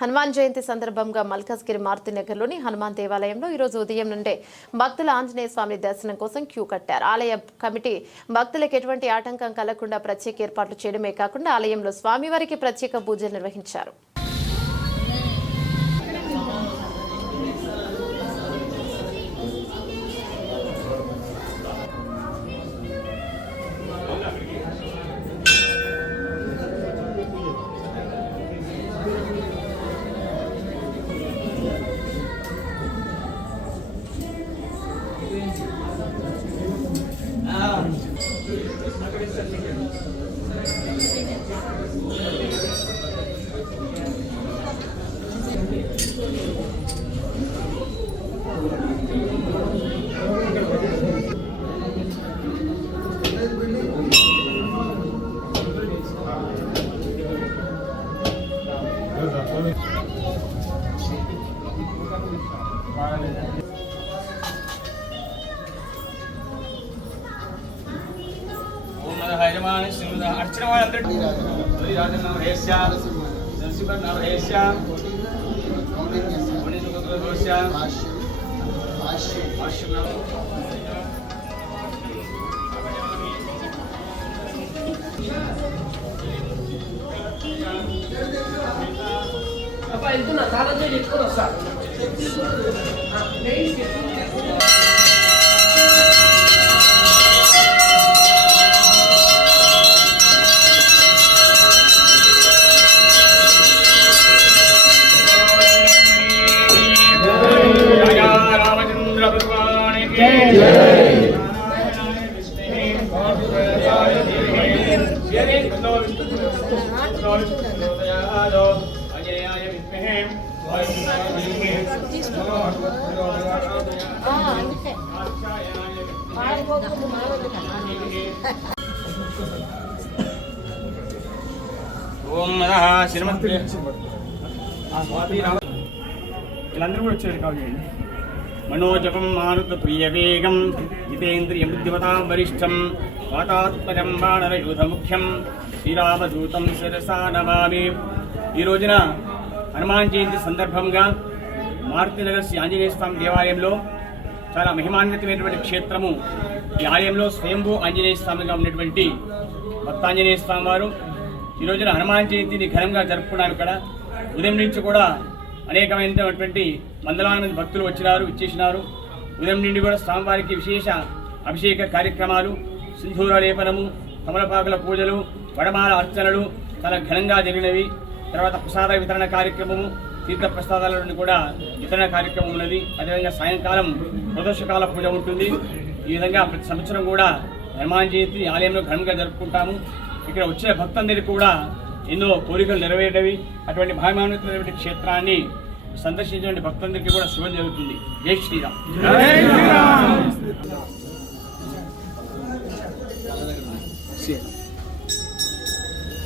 హనుమాన్ జయంతి సందర్భంగా మల్కాజ్గిరి మారుతినగర్లోని హనుమాన్ దేవాలయంలో ఈరోజు ఉదయం నుండే భక్తులు ఆంజనేయ స్వామి దర్శనం కోసం క్యూ కట్టారు. ఆలయ కమిటీ భక్తులకు ఎటువంటి ఆటంకం కలగకుండా ప్రత్యేక ఏర్పాట్లు చేయడమే కాకుండా ఆలయంలో స్వామివారికి ప్రత్యేక పూజలు నిర్వహించారు. अर्चना वाले ఓం నమః శ్రీమతే వీళ్ళందరూ కూడా వచ్చారు కావాలి. మనోజపం మారుత ప్రియవేగం జితేంద్రియ బుద్ధిమతాం వరిష్టం వాతాత్మజం బాణరయూధ ముఖ్యం శ్రీరామదూతం శిరసా నమామి. ఈ రోజున హనుమాన్ జయంతి సందర్భంగా మారుతినగర్ శ్రీ ఆంజనేయ స్వామి దేవాలయంలో చాలా మహిమాన్వితమైనటువంటి క్షేత్రము. ఈ ఆలయంలో స్వయంభూ ఆంజనేయ స్వామిగా ఉన్నటువంటి భక్తాంజనేయ స్వామి వారు ఈ రోజున హనుమాన్ జయంతిని ఘనంగా జరుపుకున్నారు. ఇక్కడ ఉదయం నుంచి కూడా అనేకమైనటువంటి వందలాది మంది భక్తులు ఇచ్చేసినారు. ఉదయం నుండి కూడా స్వామివారికి విశేష అభిషేక కార్యక్రమాలు, సింధూర లేపనము, కమలపాకుల పూజలు, వడమాల అర్చనలు చాలా ఘనంగా జరిగినవి. తర్వాత ప్రసాద వితరణ కార్యక్రమము, తీర్థ ప్రసాదాలను కూడా వితరణ కార్యక్రమం ఉన్నది. అదేవిధంగా సాయంకాలం ప్రదోషకాల పూజ ఉంటుంది. ఈ విధంగా ప్రతి సంవత్సరం కూడా హనుమాన్ జయంతి ఆలయంలో ఘనంగా జరుపుకుంటాము. ఇక్కడ వచ్చే భక్తులందరికీ కూడా ఎన్నో కోరికలు నెరవేరేవి. అటువంటి మహిమాన్వితమైనటువంటి క్షేత్రాన్ని సందర్శించిన భక్తులందరికీ కూడా శుభం జరుగుతుంది. జై శ్రీరామ్. జై శ్రీరామ్.